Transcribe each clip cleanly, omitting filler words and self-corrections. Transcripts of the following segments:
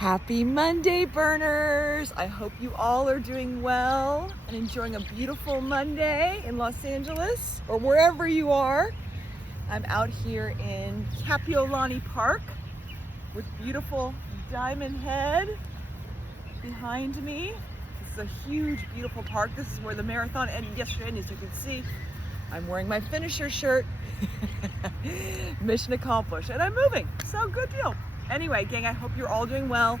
Happy Monday, burners! I hope you all are doing well and enjoying a beautiful Monday in Los Angeles or wherever you are. I'm out here in Kapiolani Park with beautiful Diamond Head behind me. This is a huge, beautiful park. This is where the marathon ended yesterday, and as you can see, I'm wearing my finisher shirt. Mission accomplished, and I'm moving, so good deal. Anyway, gang, I hope you're all doing well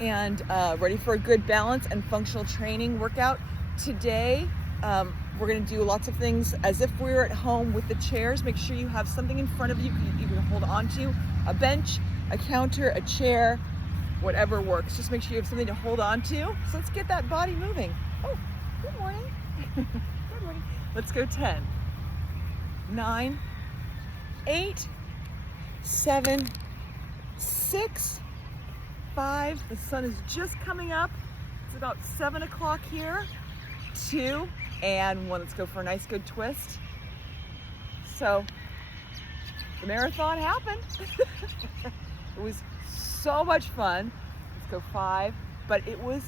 and ready for a good balance and functional training workout. Today, we're gonna do lots of things as if we were at home with the chairs. Make sure you have something in front of you you can hold onto, a bench, a counter, a chair, whatever works. Just make sure you have something to hold onto. So let's get that body moving. Oh, good morning. Good morning. Let's go 10, 9, 8, 7, 6, 5, the sun is just coming up. It's about 7 o'clock here. 2 and 1. Let's go for a nice good twist. So the marathon happened. It was so much fun. Let's go 5, but it was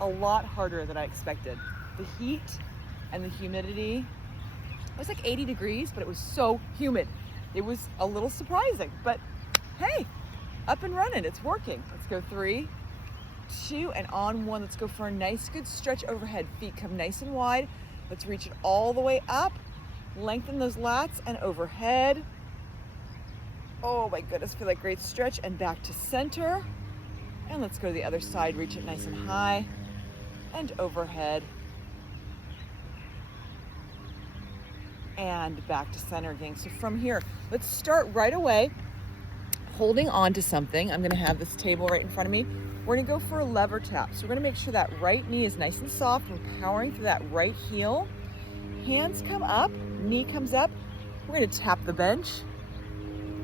a lot harder than I expected. The heat and the humidity, it was like 80 degrees, but it was so humid. It was a little surprising, but hey, up and running, it's working. Let's go 3, 2, and on 1. Let's go for a nice good stretch overhead. Feet come nice and wide. Let's reach it all the way up. Lengthen those lats and overhead. Oh my goodness, feel like great stretch and back to center. And let's go to the other side, reach it nice and high and overhead. And back to center again. So from here, let's start right away holding on to something. I'm gonna have this table right in front of me. We're gonna go for a lever tap. So we're gonna make sure that right knee is nice and soft. We're powering through that right heel. Hands come up, knee comes up. We're gonna tap the bench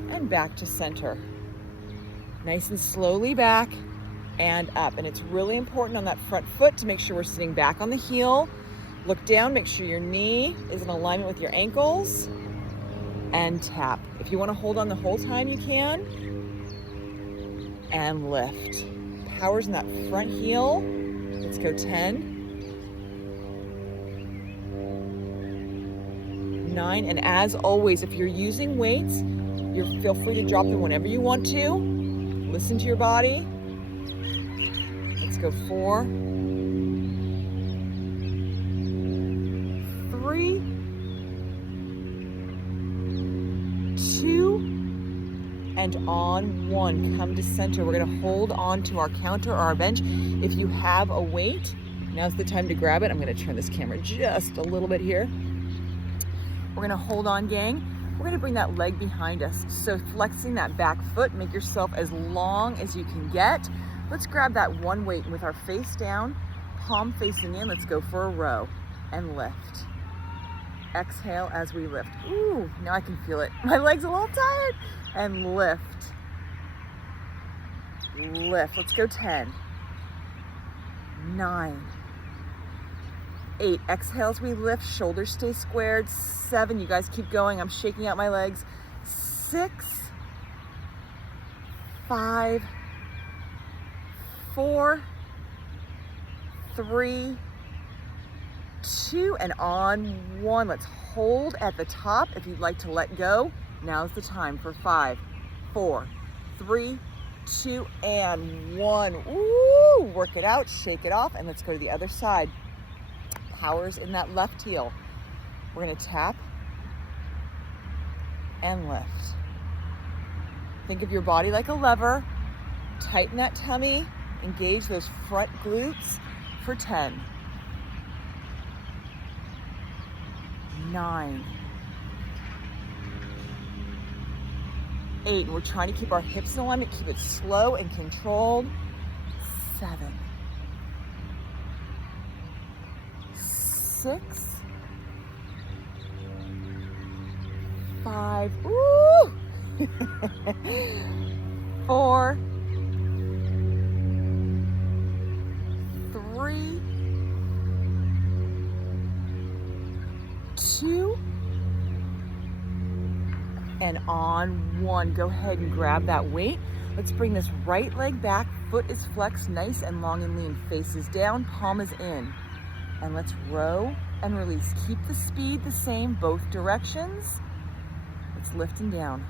and back to center. Nice and slowly back and up. And it's really important on that front foot to make sure we're sitting back on the heel. Look down, make sure your knee is in alignment with your ankles, and tap. If you want to hold on the whole time, you can. And lift. Powers in that front heel. Let's go 10, 9, and as always, if you're using weights, feel free to drop them whenever you want to. Listen to your body. Let's go 4, 3, 2, and on 1. Come to center. We're gonna hold on to our counter or our bench. If you have a weight, now's the time to grab it. I'm gonna turn this camera just a little bit here. We're gonna hold on, gang. We're gonna bring that leg behind us. So flexing that back foot, make yourself as long as you can get. Let's grab that one weight with our face down, palm facing in. Let's go for a row and lift. Exhale as we lift. Ooh, now I can feel it. My leg's a little tired. And lift. Lift. Let's go 10, 9, 8. Exhale as we lift. Shoulders stay squared. 7. You guys keep going. I'm shaking out my legs. 6, 5, 4, 3, 2, and on 1. Let's hold at the top. If you'd like to let go, now's the time for 5, 4, 3, 2, and 1. Ooh, work it out, shake it off, and let's go to the other side. Powers in that left heel. We're gonna tap and lift. Think of your body like a lever. Tighten that tummy, engage those front glutes for 10, 9, 8. And we're trying to keep our hips in alignment, keep it slow and controlled. 7, 6, 5, ooh, 4, 3, 2, and on 1. Go ahead and grab that weight. Let's bring this right leg back. Foot is flexed, nice and long and lean. Face is down, palm is in. And let's row and release. Keep the speed the same, both directions. Let's lift and down.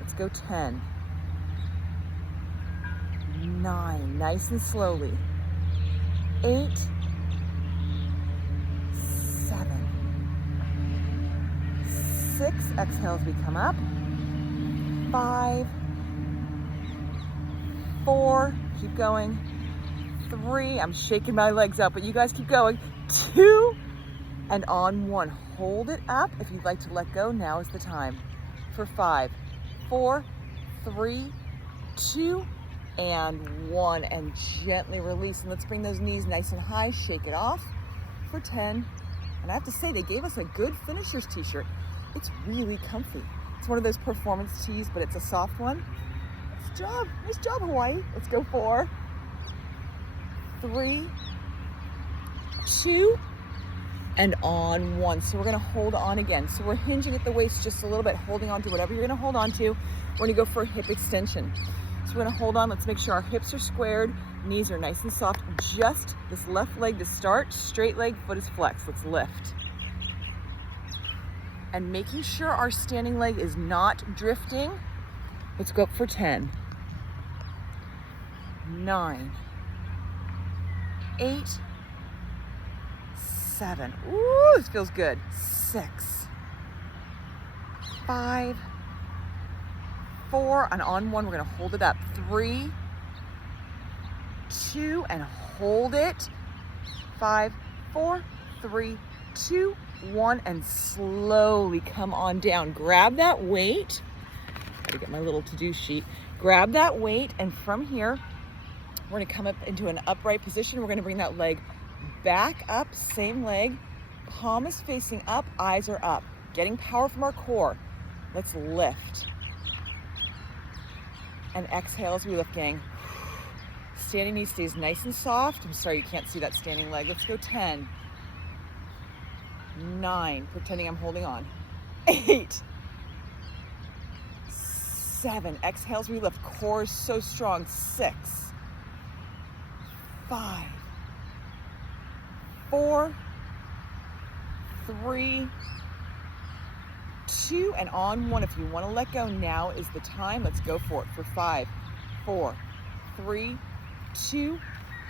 Let's go 10. 9, nice and slowly. 8, 7, 6, exhale as we come up. 5, 4, keep going. 3, I'm shaking my legs out, but you guys keep going. 2, and on 1. Hold it up. If you'd like to let go, now is the time. For 5, 4, 3, 2, and 1, and gently release. And let's bring those knees nice and high, shake it off for 10. And I have to say, they gave us a good finishers t-shirt. It's really comfy. It's one of those performance tees, but it's a soft one. Nice job, Hawaii. Let's go 4, 3, 2, and on 1. So we're gonna hold on again. So we're hinging at the waist just a little bit, holding on to whatever you're gonna hold on to. We're gonna go for a hip extension. So we're gonna hold on. Let's make sure our hips are squared, knees are nice and soft. Just this left leg to start, straight leg, foot is flexed. Let's lift. And making sure our standing leg is not drifting. Let's go up for 10. 9, 8, 7. Ooh, this feels good. 6, 5, 4, and on 1, we're gonna hold it up. 3, 2, and hold it. 5, 4, 3, 2, 1, and slowly come on down. Grab that weight. Gotta get my little to-do sheet. Grab that weight, and from here, we're gonna come up into an upright position. We're gonna bring that leg back up, same leg. Palm is facing up, eyes are up. Getting power from our core. Let's lift. And exhale as we lift, gang. Standing knee stays nice and soft. I'm sorry, you can't see that standing leg. Let's go 10. 9, pretending I'm holding on. 8, 7, exhale as we lift. Core is so strong. 6, 5, 4, 3, 2, and on 1. If you want to let go, now is the time. Let's go for it. For 5, 4, 3, 2,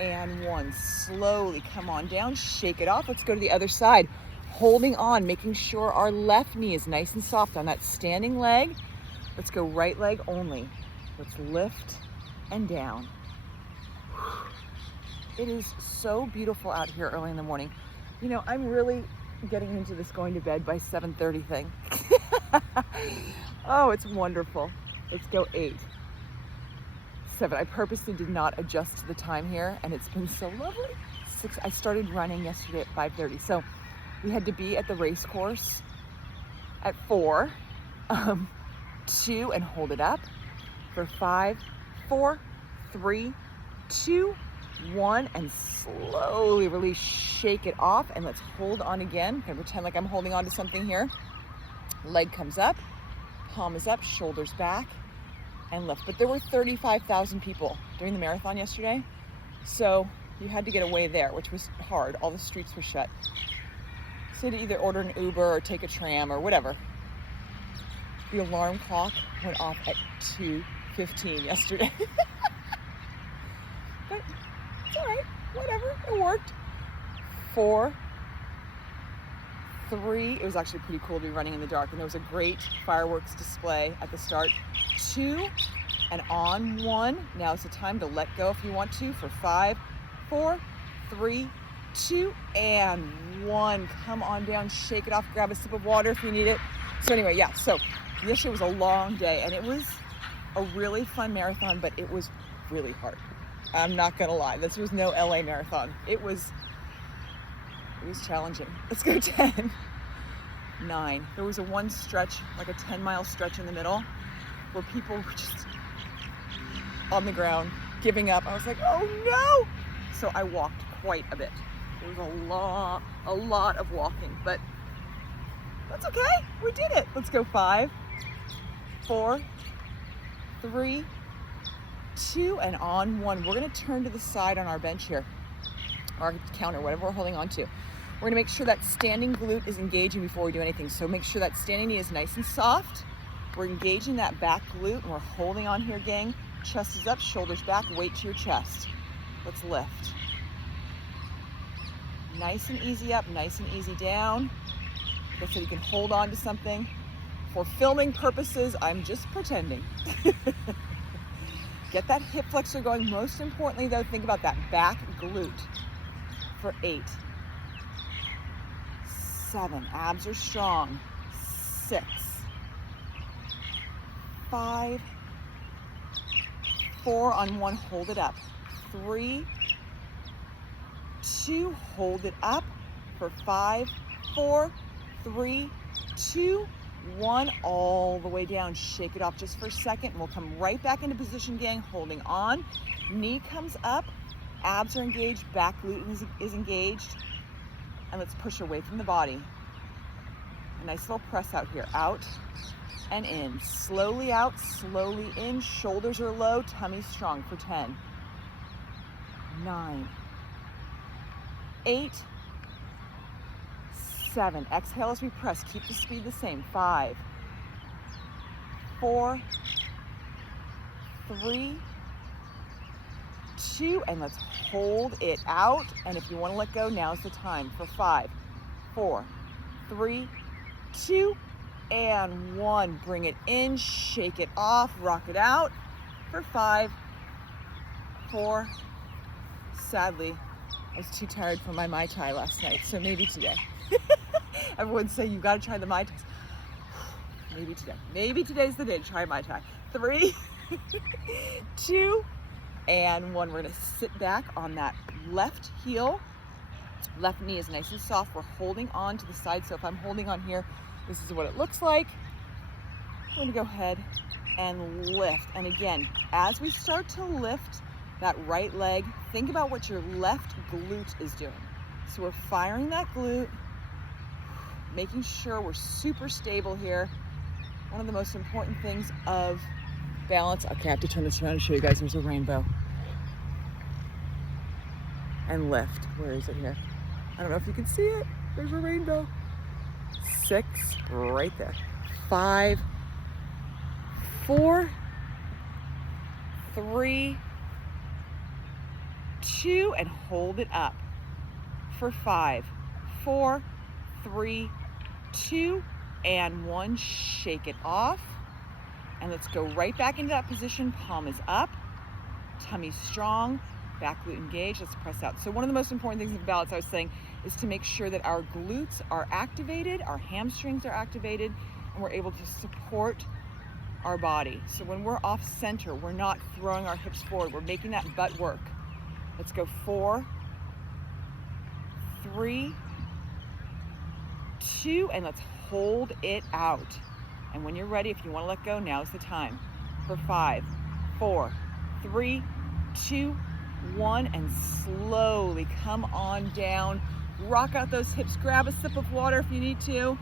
and 1. Slowly come on down, shake it off. Let's go to the other side. Holding on, making sure our left knee is nice and soft on that standing leg. Let's go right leg only. Let's lift and down. It is so beautiful out here early in the morning. You know, I'm really getting into this going to bed by 7:30 thing. Oh, it's wonderful. Let's go 8, 7. I purposely did not adjust to the time here, and it's been so lovely. 6, I started running yesterday at 5:30. So we had to be at the race course at 4, 2, and hold it up for 5, 4, 3, 2, 1, and slowly release, shake it off, and let's hold on again. I'm gonna pretend like I'm holding on to something here. Leg comes up, palm is up, shoulders back, and lift. But there were 35,000 people during the marathon yesterday, so you had to get away there, which was hard. All the streets were shut. So you had to either order an Uber or take a tram or whatever. The alarm clock went off at 2:15 yesterday. But it's all right, whatever, it worked. 4, 3, it was actually pretty cool to be running in the dark, and there was a great fireworks display at the start. 2, and on 1, now is the time to let go if you want to, for 5, 4, 3, 2, and 1. Come on down, shake it off, grab a sip of water if you need it. So anyway, yeah, so yesterday was a long day, and it was a really fun marathon, but it was really hard. I'm not gonna lie, this was no LA marathon. It was challenging. Let's go 10. 9. There was a one stretch, like a 10-mile stretch in the middle, where people were just on the ground, giving up. I was like, oh no! So I walked quite a bit. There was a lot of walking, but that's okay. We did it. Let's go 5, 4, 3, 2, and on 1. We're gonna turn to the side on our bench here, our counter, whatever we're holding on to. We're gonna make sure that standing glute is engaging before we do anything. So make sure that standing knee is nice and soft. We're engaging that back glute and we're holding on here, gang. Chest is up, shoulders back, weight to your chest. Let's lift. Nice and easy up, nice and easy down. Like I said, you can hold on to something. For filming purposes, I'm just pretending. Get that hip flexor going. Most importantly though, think about that back glute for 8, 7, abs are strong, 6, 5, 4 on 1, hold it up, 3, 2, hold it up for 5, 4, 3, 2, 1, all the way down. Shake it off just for a second and we'll come right back into position, gang, holding on. Knee comes up, abs are engaged, back glute is engaged, and let's push away from the body. A nice little press out here, out and in. Slowly out, slowly in, shoulders are low, tummy strong for 10, 9, 8, 7, exhale as we press, keep the speed the same, 5, 4, 3, 2, and let's hold it out. And if you want to let go, now's the time for 5, 4, 3, 2, and 1. Bring it in, shake it off, rock it out for 5, 4, sadly, I was too tired from my Mai Tai last night, so maybe today. Everyone say you gotta try the Mai Tais. Maybe today. Maybe today's the day to try Mai Tai. 3, 2, and 1. We're gonna sit back on that left heel. Left knee is nice and soft. We're holding on to the side. So if I'm holding on here, this is what it looks like. We're gonna go ahead and lift. And again, as we start to lift that right leg, think about what your left glute is doing. So we're firing that glute, making sure we're super stable here. One of the most important things of balance. Okay, I have to turn this around and show you guys there's a rainbow. And lift. Where is it here? I don't know if you can see it. There's a rainbow. 6, right there. 5, 4, 3, 2, and hold it up for 5, 4, 3, 2, and 1. Shake it off. And let's go right back into that position. Palm is up, tummy strong, back glute engaged. Let's press out. So one of the most important things with balance, I was saying, is to make sure that our glutes are activated, our hamstrings are activated, and we're able to support our body. So when we're off center, we're not throwing our hips forward. We're making that butt work. Let's go 4, 3, 2, and let's hold it out. And when you're ready, if you want to let go, now's the time for 5, 4, 3, 2, 1, and slowly come on down. Rock out those hips. Grab a sip of water if you need to.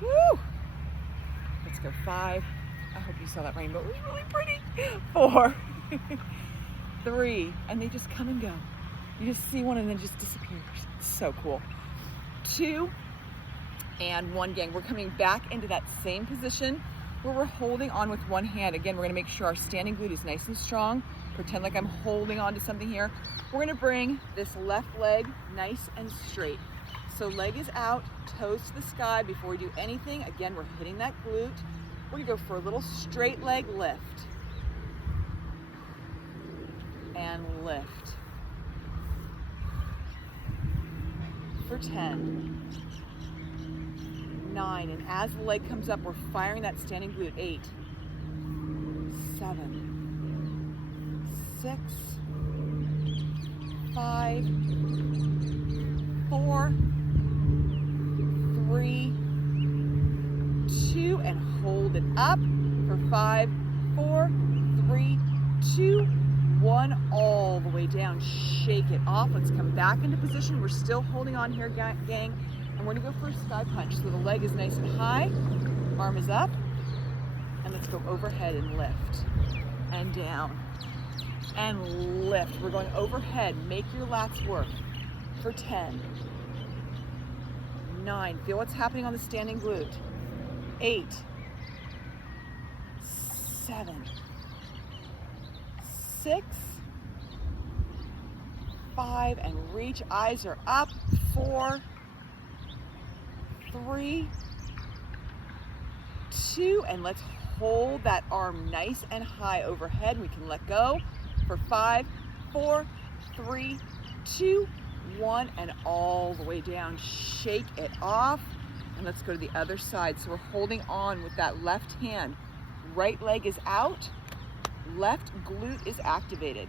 Woo! Let's go 5. I hope you saw that rainbow. It was really pretty. 4, 3, and they just come and go. You just see one and then just disappears. It's so cool. 2, and 1, gang. We're coming back into that same position where we're holding on with one hand. Again, we're gonna make sure our standing glute is nice and strong. Pretend like I'm holding on to something here. We're gonna bring this left leg nice and straight. So leg is out, toes to the sky. Before we do anything, again, we're hitting that glute. We're gonna go for a little straight leg lift. And lift. For 10. 9, and as the leg comes up, we're firing that standing glute. 8, 7, 6, 5, 4, 3, 2, and hold it up for 5, 4, 3, 2, 1, all the way down. Shake it off. Let's come back into position. We're still holding on here, gang. And we're gonna go for a sky punch. So the leg is nice and high, arm is up, and let's go overhead and lift and down and lift. We're going overhead. Make your lats work for 10, 9. Feel what's happening on the standing glute. 8, 7, 6, 5, and reach. Eyes are up. 4, 3, 2, and let's hold that arm nice and high overhead. We can let go for 5, 4, 3, 2, 1, and all the way down. Shake it off, and let's go to the other side. So we're holding on with that left hand. Right leg is out, left glute is activated.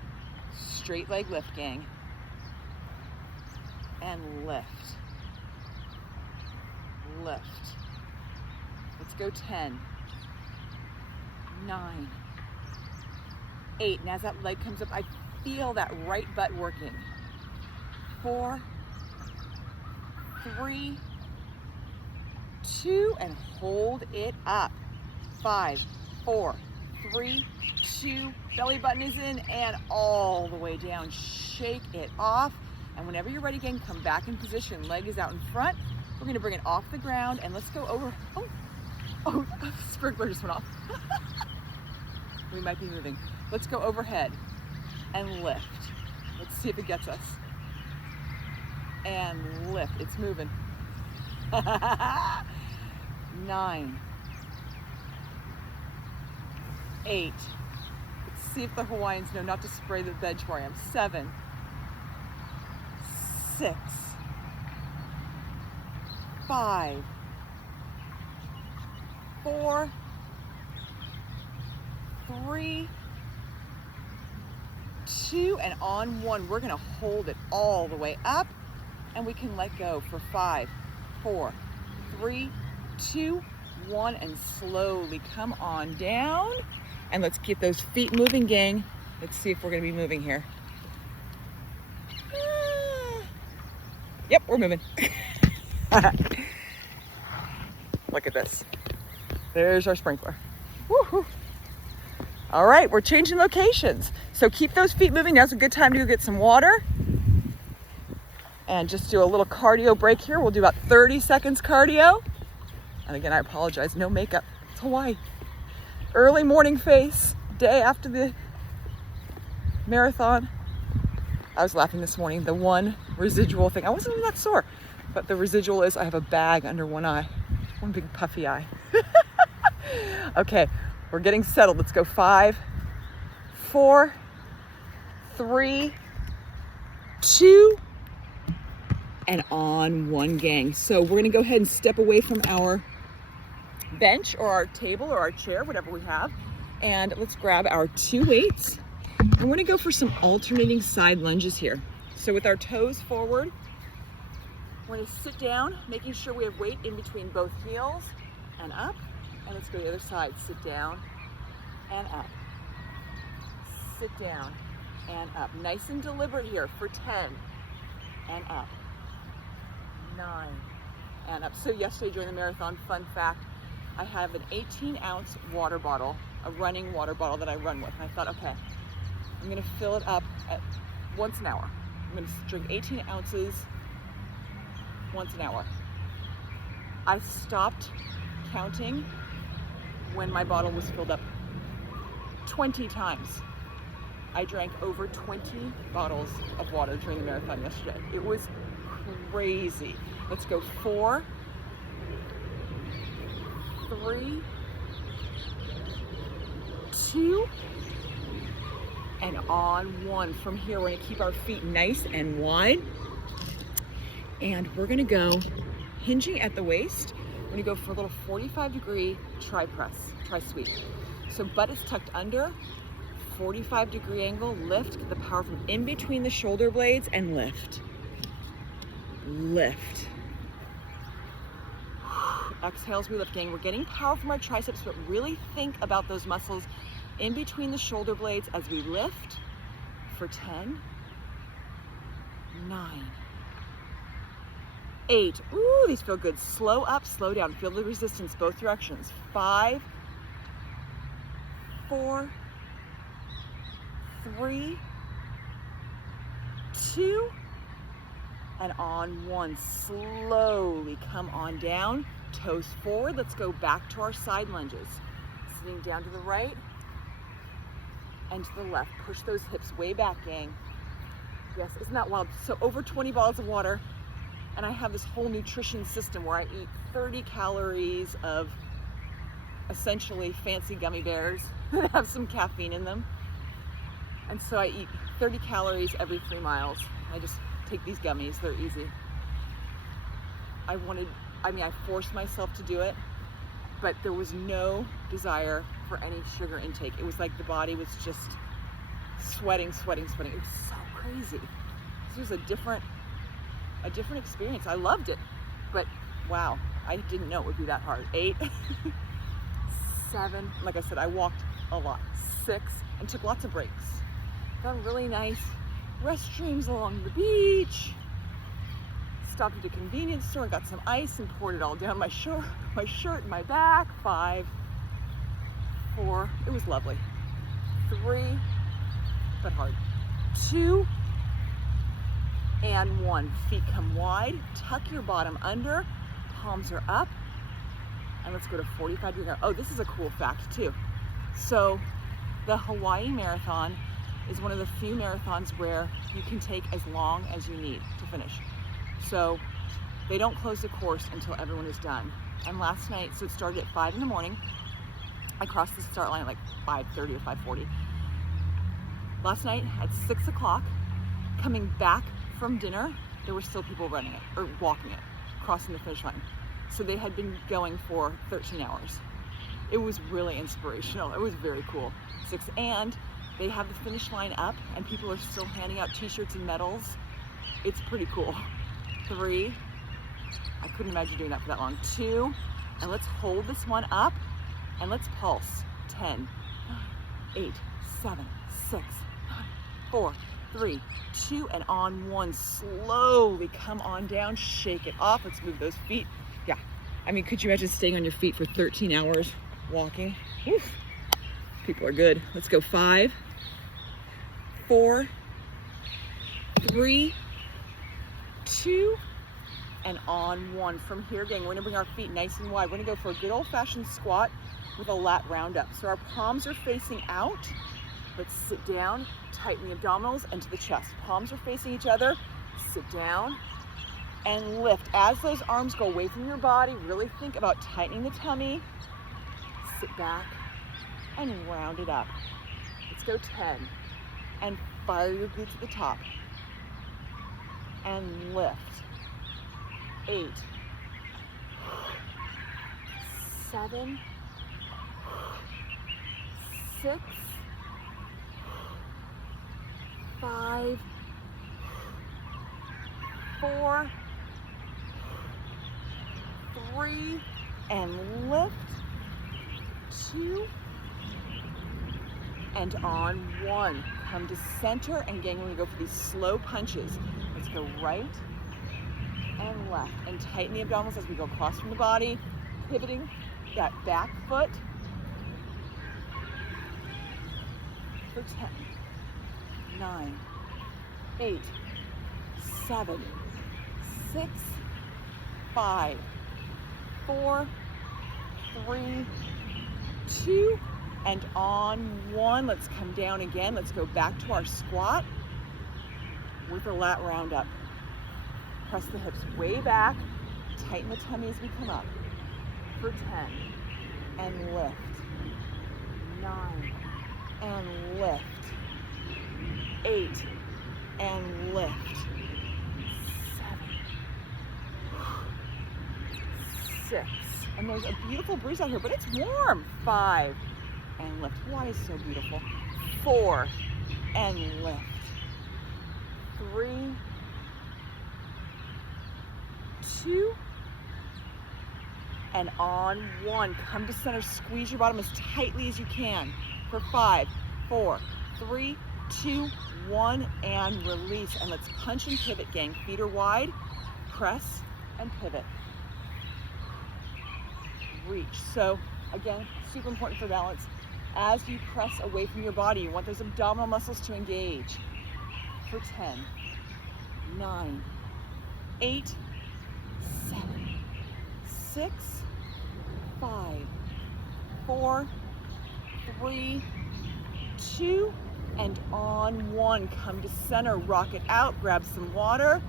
Straight leg lift, gang. And lift. Lift. Let's go 10, 9, 8. And as that leg comes up, I feel that right butt working. 4, 3, 2, and hold it up. 5, 4, 3, 2, belly button is in, and all the way down. Shake it off. And whenever you're ready again, come back in position. Leg is out in front. We're gonna bring it off the ground, and let's go over. Oh, sprinkler just went off. We might be moving. Let's go overhead and lift. Let's see if it gets us. And lift. It's moving. 9, 8. Let's see if the Hawaiians know not to spray the bench where I am. 7, 6, 5, 4, 3, 2, and on 1, we're gonna hold it all the way up, and we can let go for 5, 4, 3, 2, 1, and slowly come on down. And let's keep those feet moving, gang. Let's see if we're gonna be moving here. Yep, we're moving. Look at this. There's our sprinkler. Woohoo! All right, we're changing locations. So keep those feet moving. Now's a good time to go get some water. And just do a little cardio break here. We'll do about 30 seconds cardio. And again, I apologize, no makeup. It's Hawaii. Early morning face, day after the marathon. I was laughing this morning. The one residual thing, I wasn't even that sore, but the residual is I have a bag under one eye, one big puffy eye. Okay, we're getting settled. Let's go 5, 4, 3, 2, and on 1, gang. So we're gonna go ahead and step away from our bench or our table or our chair, whatever we have, and let's grab our 2 weights. I'm gonna go for some alternating side lunges here. So with our toes forward, we're gonna sit down, making sure we have weight in between both heels and up. And let's go to the other side. Sit down and up. Sit down and up. Nice and deliberate here for 10 and up. 9 and up. So yesterday during the marathon, fun fact, I have an 18-ounce water bottle, a running water bottle that I run with. And I thought, okay, I'm gonna fill it up at once an hour. I'm gonna drink 18 ounces once an hour. I stopped counting when my bottle was filled up 20 times. I drank over 20 bottles of water during the marathon yesterday. It was crazy. Let's go 4, 3, 2, and on 1. From here, we're gonna keep our feet nice and wide. And we're gonna go hinging at the waist. We're gonna go for a little 45-degree tri-press, tri-sweep. So butt is tucked under, 45-degree angle, lift, get the power from in between the shoulder blades and lift. Lift. Exhale as we lift, gang. We're getting power from our triceps, but really think about those muscles in between the shoulder blades as we lift for 10, 9, 8. Ooh, these feel good. Slow up, slow down. Feel the resistance both directions. 5, 4, 3, 2, and on 1. Slowly come on down, toes forward. Let's go back to our side lunges. Sitting down to the right and to the left. Push those hips way back, gang. Yes, isn't that wild? So over 20 bottles of water, and I have this whole nutrition system where I eat 30 calories of essentially fancy gummy bears that have some caffeine in them. And so I eat 30 calories every 3 miles. I just take these gummies, they're easy. I forced myself to do it, but there was no desire for any sugar intake. It was like the body was just sweating. It was so crazy. This was a different experience. I loved it, but wow, I didn't know it would be that hard. 8, 7, like I said, I walked a lot. 6, and took lots of breaks. Found really nice restrooms along the beach. Stopped at a convenience store and got some ice and poured it all down my shirt and my back. 5, 4, it was lovely. 3, but hard. 2, and 1. Feet come wide, tuck your bottom under, palms are up, and let's go to 45 degree. Oh, this is a cool fact too. So the Hawaii Marathon is one of the few marathons where you can take as long as you need to finish. So they don't close the course until everyone is done. And last night, so it started at 5 in the morning. I crossed the start line at like 5:30 or 5:40. Last night at 6 o'clock, coming back from dinner, there were still people running it, or walking it, crossing the finish line. So they had been going for 13 hours. It was really inspirational. It was very cool. 6, and they have the finish line up and people are still handing out t-shirts and medals. It's pretty cool. 3, I couldn't imagine doing that for that long. 2, and let's hold this one up and let's pulse. 10, 8, 7, 6, 5, 4, 3, 2, and on 1. Slowly come on down, shake it off. Let's move those feet. Yeah, I mean, could you imagine staying on your feet for 13 hours walking? Oof. People are good. Let's go. 5, 4, 3, 2, and on 1. From here, gang, we're gonna bring our feet nice and wide. We're gonna go for a good old-fashioned squat with a lat round up. So our palms are facing out. Let's sit down, tighten the abdominals and to the chest. Palms are facing each other. Sit down and lift. As those arms go away from your body, really think about tightening the tummy. Sit back and round it up. Let's go. 10, and fire your glutes at the top and lift. 8, 7, 6, 5, 4, 3, and lift. 2, and on 1. Come to center, and gang, we're gonna go for these slow punches. Let's go right and left, and tighten the abdominals as we go across from the body, pivoting that back foot for 10, 9, 8, 7, 6, 5, 4, 3, 2, and on 1. Let's come down again. Let's go back to our squat with a lat round up. Press the hips way back, tighten the tummy as we come up for 10, and lift. 9, and lift. 8, and lift. 7, 6, and there's a beautiful breeze out here, but it's warm. 5, and lift. Why is so beautiful? 4, and lift. 3, 2, and on 1. Come to center, squeeze your bottom as tightly as you can for 5, 4, 3, 2, 1, and release. And let's punch and pivot, gang. Feet are wide, press and pivot. Reach. So again, super important for balance. As you press away from your body, you want those abdominal muscles to engage. For 10, 9, 8, 7, 6, 5, 4, 3, 2, and on 1. Come to center, rock it out, grab some water.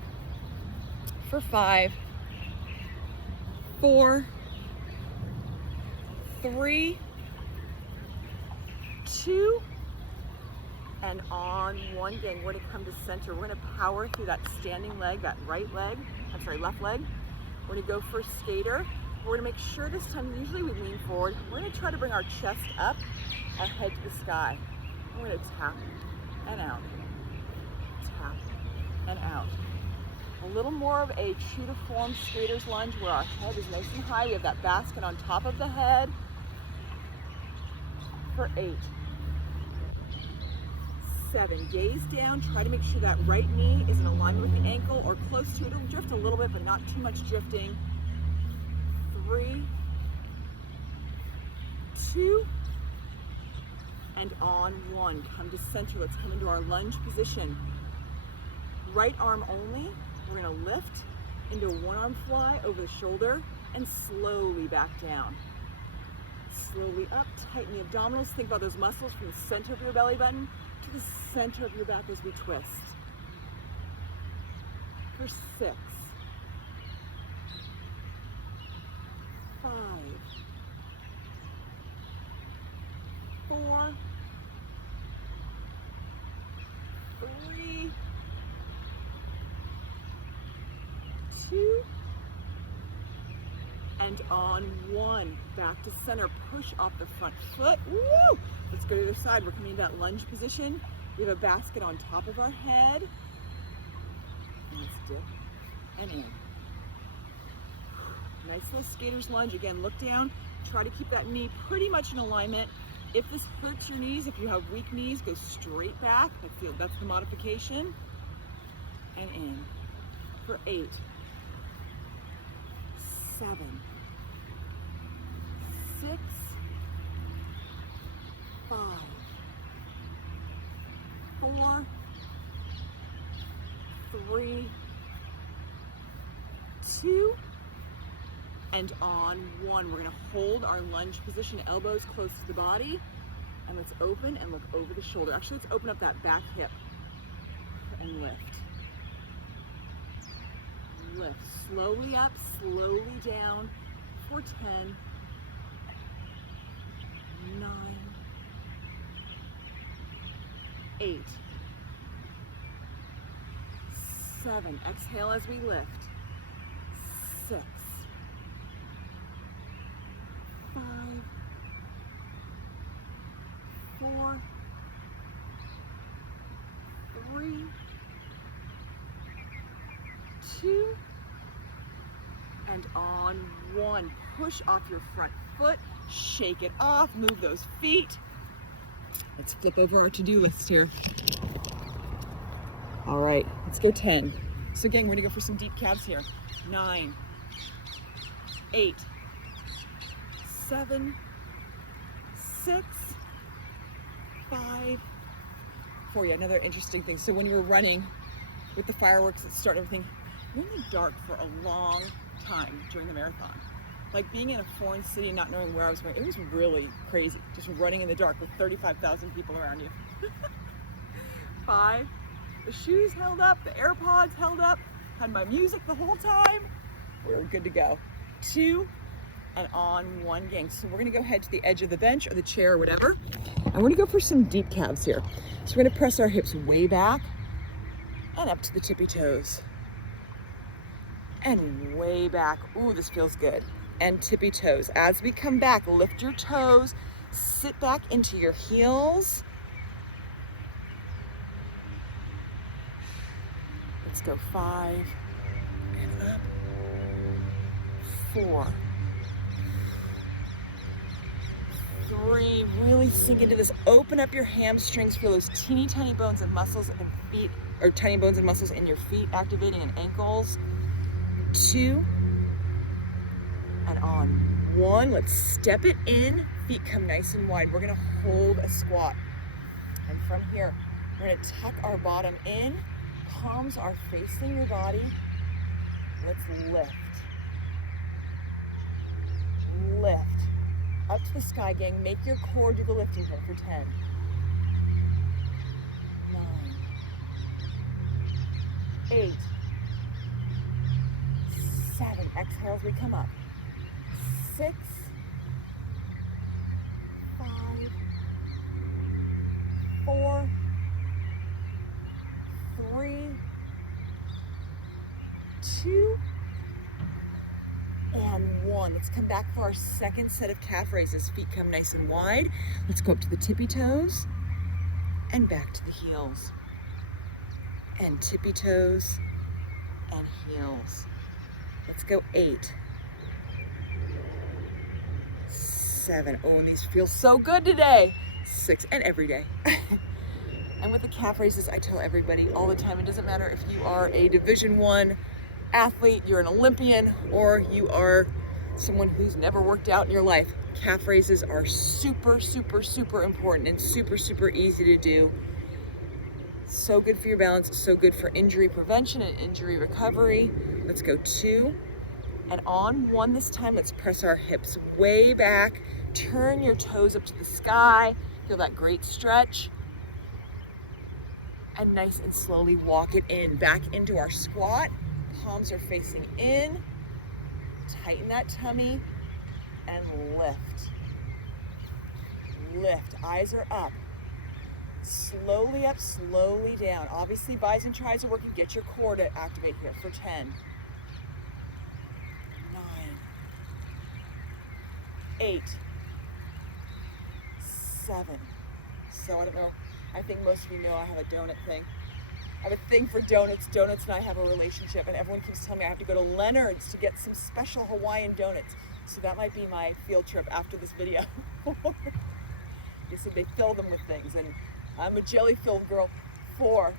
For 5, 4, 3, 2, and on 1. Gang, we're gonna come to center. We're gonna power through that standing leg, that left leg. We're gonna go for skater. We're gonna make sure this time, usually we lean forward. We're gonna try to bring our chest up, our head to the sky. We're gonna tap and out, tap and out. A little more of a true to form skater's lunge where our head is nice and high. We have that basket on top of the head. For 8, 7, gaze down, try to make sure that right knee is in alignment with the ankle or close to it. It'll drift a little bit, but not too much drifting. 3, 2, and on 1. Come to center. Let's come into our lunge position. Right arm only. We're gonna lift into a one-arm fly over the shoulder and slowly back down. Slowly up, tighten the abdominals. Think about those muscles from the center of your belly button to the center of your back as we twist. For 6, 5, 4, 3, 2, and on 1. Back to center, push off the front foot. Woo! Let's go to the other side. We're coming to that lunge position. We have a basket on top of our head. And let's dip and in. Nice little skater's lunge. Again, look down. Try to keep that knee pretty much in alignment. If this hurts your knees, if you have weak knees, go straight back. That's the modification. And in. For 8, 7, 6, 5, 4, 3, 2, and on 1. We're gonna hold our lunge position, elbows close to the body, and let's open and look over the shoulder. Actually, let's open up that back hip and lift. Lift slowly up, slowly down for 10, 9, 8, 7. Exhale as we lift. 6, 5, 4, 3, 2, and on 1. Push off your front foot, shake it off, move those feet. Let's flip over our to-do list here. All right, let's go 10. So again, we're gonna go for some deep calves here. 9, 8, 7, 6, 5, 4. Yeah, another interesting thing. So when you're running with the fireworks that start everything, you're in the dark for a long time during the marathon. Like being in a foreign city, not knowing where I was going, it was really crazy. Just running in the dark with 35,000 people around you. 5, the shoes held up, the AirPods held up, had my music the whole time. We were good to go. 2, and on 1, gang. So we're gonna go head to the edge of the bench or the chair or whatever. And we're gonna go for some deep calves here. So we're gonna press our hips way back and up to the tippy toes. And way back. Ooh, this feels good. And tippy toes. As we come back, lift your toes, sit back into your heels. Let's go 5, and up. 4, 3, really sink into this. Open up your hamstrings, feel those teeny tiny bones and muscles and feet, or tiny bones and muscles in your feet activating and ankles. 2, and on 1, let's step it in, feet come nice and wide. We're gonna hold a squat. And from here, we're gonna tuck our bottom in, palms are facing your body. Let's lift. Lift. Up to the sky, gang. Make your core do the lifting here for 10. 9. 8. 7. Exhale as we come up. 6. 5. 4. 3. 2. And 1. Let's come back for our second set of calf raises. Feet come nice and wide. Let's go up to the tippy toes and back to the heels. And tippy toes and heels. Let's go 8. 7. Oh, and these feel so good today. 6, and every day. And with the calf raises, I tell everybody all the time, it doesn't matter if you are a Division I athlete, you're an Olympian, or you are someone who's never worked out in your life. Calf raises are super, super, super important and super, super easy to do. So good for your balance, so good for injury prevention and injury recovery. Let's go 2. And on 1 this time, let's press our hips way back. Turn your toes up to the sky. Feel that great stretch. And nice and slowly walk it in, back into our squat. Palms are facing in. Tighten that tummy and lift. Lift, eyes are up. Slowly up, slowly down. Obviously, bis and tris are working. Get your core to activate here for 10. 9. 8. 7. So I don't know. I think most of you know I have a donut thing. I have a thing for donuts. Donuts and I have a relationship, and everyone keeps telling me I have to go to Leonard's to get some special Hawaiian donuts. So that might be my field trip after this video. They said they fill them with things, and I'm a jelly-filled girl. 4,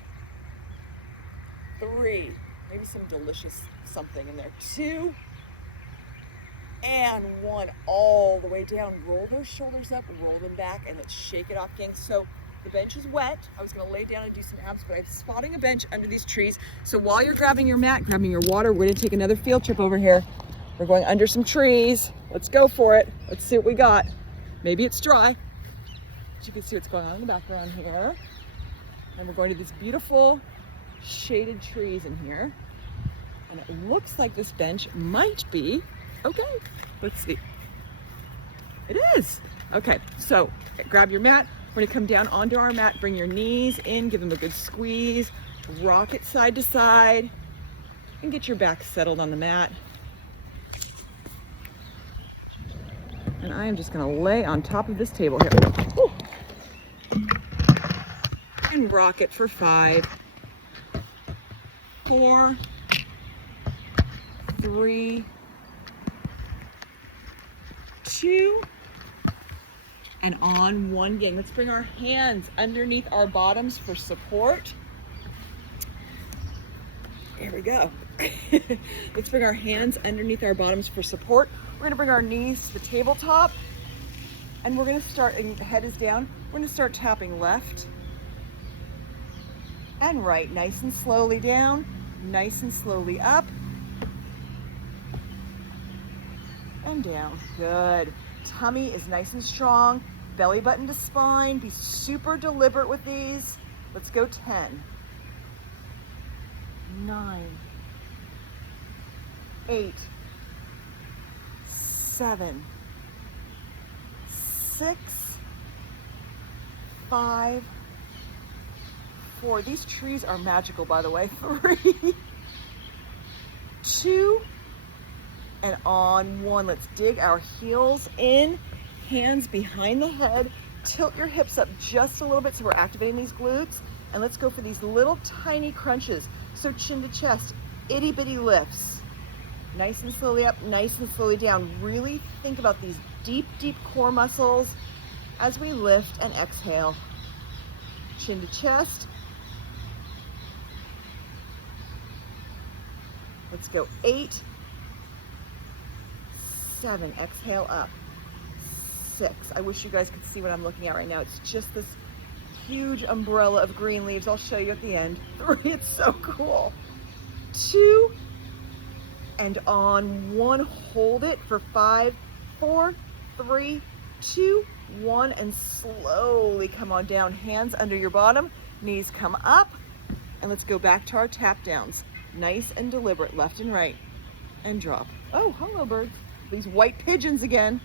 3, maybe some delicious something in there. 2, and 1. All the way down. Roll those shoulders up, roll them back, and let's shake it off, gang. So the bench is wet. I was gonna lay down and do some abs, but I'm spotting a bench under these trees. So while you're grabbing your mat, grabbing your water, we're gonna take another field trip over here. We're going under some trees. Let's go for it. Let's see what we got. Maybe it's dry. But you can see what's going on in the background here. And we're going to these beautiful shaded trees in here. And it looks like this bench might be okay. Let's see. It is. Okay, so grab your mat. We're gonna come down onto our mat, bring your knees in, give them a good squeeze, rock it side to side, and get your back settled on the mat. And I am just gonna lay on top of this table here. Woo. And rock it for 5, 4, 3, 2, and on 1, gang. Let's bring our hands underneath our bottoms for support. There we go. Let's bring our hands underneath our bottoms for support. We're gonna bring our knees to the tabletop, and we're gonna start, and head is down, we're gonna start tapping left and right, nice and slowly down, nice and slowly up, and down. Good. Tummy is nice and strong, belly button to spine. Be super deliberate with these. Let's go 10, 9, 8, 7, 6, 5, 4. These trees are magical, by the way. 3, 2, and on 1. Let's dig our heels in, hands behind the head. Tilt your hips up just a little bit so we're activating these glutes. And let's go for these little tiny crunches. So chin to chest, itty bitty lifts. Nice and slowly up, nice and slowly down. Really think about these deep, deep core muscles as we lift and exhale. Chin to chest. Let's go 8, 7, exhale up, 6. I wish you guys could see what I'm looking at right now. It's just this huge umbrella of green leaves. I'll show you at the end. 3, it's so cool. 2, and on 1, hold it for 5, 4, 3, 2, 1, and slowly come on down. Hands under your bottom, knees come up, and let's go back to our tap downs. Nice and deliberate, left and right, and drop. Oh, hello birds. These white pigeons again.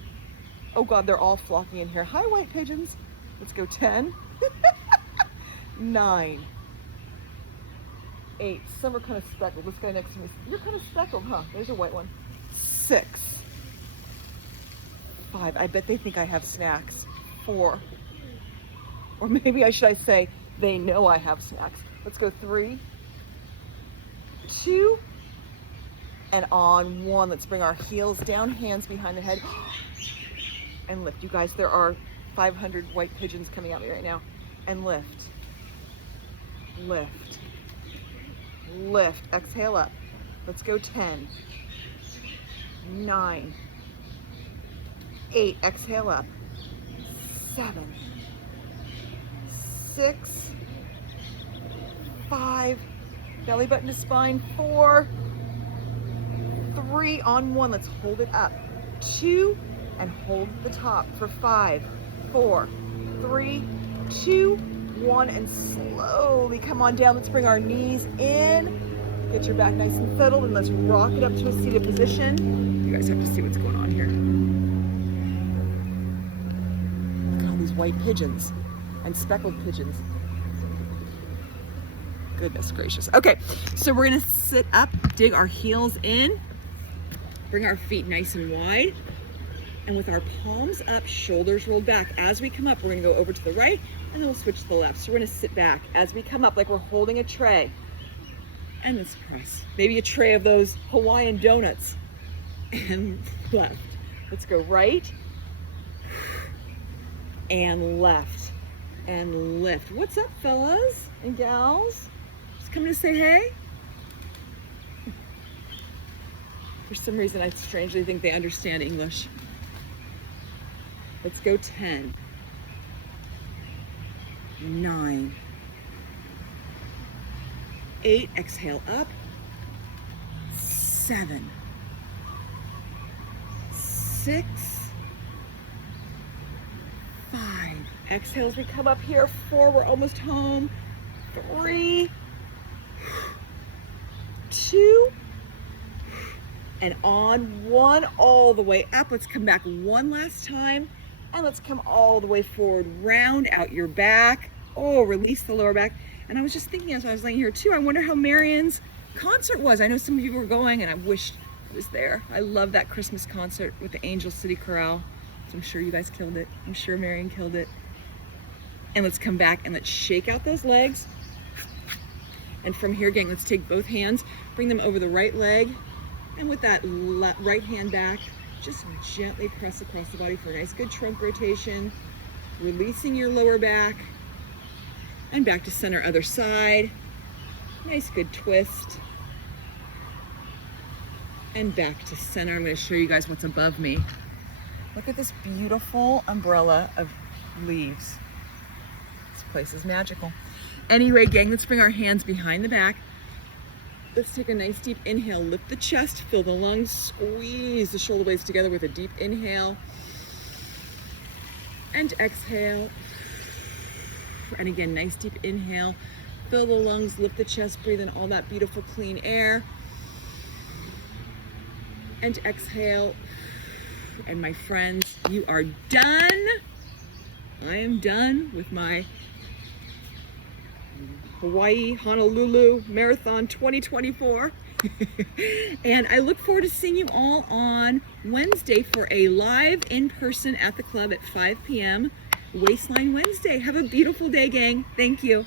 Oh God, they're all flocking in here. Hi, white pigeons. Let's go 10, 9, 8. Some are kind of speckled. This guy next to me, you're kind of speckled, huh? There's a white one. 6, 5. I bet they think I have snacks. 4, or maybe I should say they know I have snacks. Let's go 3, 2, and on 1, let's bring our heels down, hands behind the head, and lift. You guys, there are 500 white pigeons coming at me right now. And lift, lift, lift. Exhale up. Let's go 10, 9, 8. Exhale up. 7, 6, 5. Belly button to spine. 4, 3. On 1, let's hold it up. 2, and hold the top for 5, 4, 3, 2, 1, and slowly come on down. Let's bring our knees in. Get your back nice and settled, and let's rock it up to a seated position. You guys have to see what's going on here. Look at all these white pigeons and speckled pigeons. Goodness gracious. Okay, so we're gonna sit up, dig our heels in, bring our feet nice and wide, and with our palms up, shoulders rolled back. As we come up, we're gonna go over to the right, and then we'll switch to the left. So we're gonna sit back as we come up like we're holding a tray. And let's press. Maybe a tray of those Hawaiian donuts. And left. Let's go right, and left, and lift. What's up, fellas and gals? Just coming to say hey? For some reason, I strangely think they understand English. Let's go 10, 9, 8. Exhale up. 7, 6, 5. Exhale as we come up here. 4, we're almost home. 3, 2, and on 1, all the way up. Let's come back one last time, and let's come all the way forward. Round out your back. Oh, release the lower back. And I was just thinking as I was laying here too, I wonder how Marion's concert was. I know some of you were going, and I wished I was there. I love that Christmas concert with the Angel City Chorale. So I'm sure you guys killed it. I'm sure Marion killed it. And let's come back and let's shake out those legs. And from here, gang, let's take both hands, bring them over the right leg, and with that right hand back, just gently press across the body for a nice good trunk rotation, releasing your lower back, and back to center, other side. Nice good twist. And back to center. I'm going to show you guys what's above me. Look at this beautiful umbrella of leaves. This place is magical. Anyway, gang, let's bring our hands behind the back. Let's take a nice deep inhale, lift the chest, fill the lungs, squeeze the shoulder blades together with a deep inhale. And exhale. And again, nice deep inhale, fill the lungs, lift the chest, breathe in all that beautiful clean air. And exhale. And my friends, you are done. I am done with my Hawaii, Honolulu Marathon 2024. And I look forward to seeing you all on Wednesday for a live in-person at the club at 5 p.m. Waistline Wednesday. Have a beautiful day, gang. Thank you.